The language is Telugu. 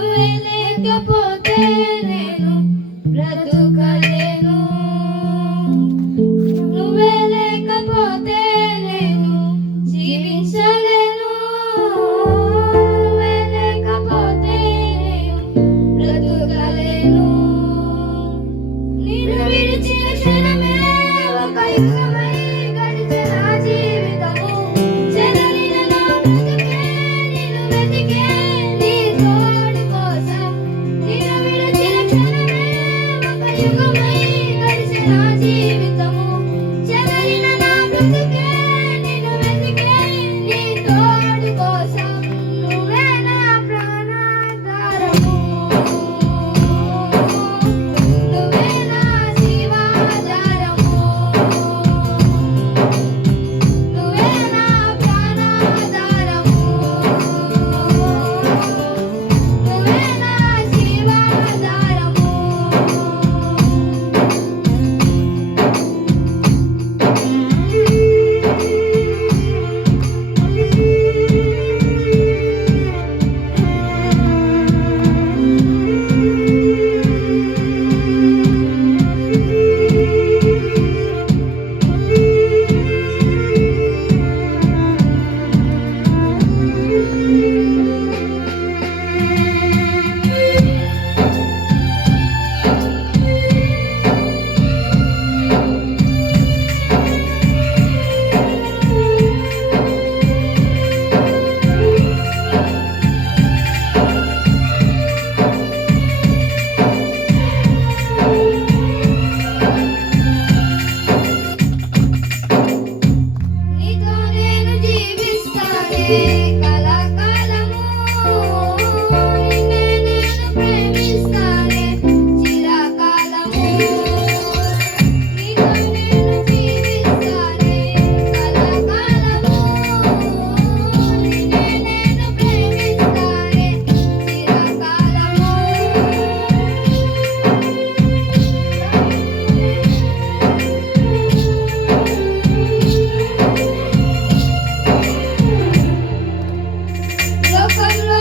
నువ్వే లేకపోతే నేను బ్రతుకలేను. నువ్వే లేకపోతే నేను జీవించలేను. నువ్వే లేకపోతే నేను బ్రతుకలేను. నిన్ను విడిచిన క్షణమే ఒక యుగమై గడిచిన నా జీవితము. చెదరిన నా బ్రతుకే నిన్ను వెతికే నీ తోడు కోసం. నిన్ను విడిచిన క్షణమే ఒక యుగమై గడిచిన నా జీవితము. చెదరిన నా బ్రతుకే నిన్ను వెతికే నీ తోడు కోసం. నువ్వే నా ప్రాణాధారము. నువ్వే నా జీవాధారము. నువ్వే నా ప్రాణాధారము. నువ్వే నా జీవాధారము. నీతో నేను జీవిస్తానే కలకాలము. నిన్నే నేను ప్రేమిస్తానే చిరకాలము. నీతో నేను జీవిస్తానే కలకాలము. నిన్నే నేను ప్రేమిస్తానే చిరకాలము. లోకంలో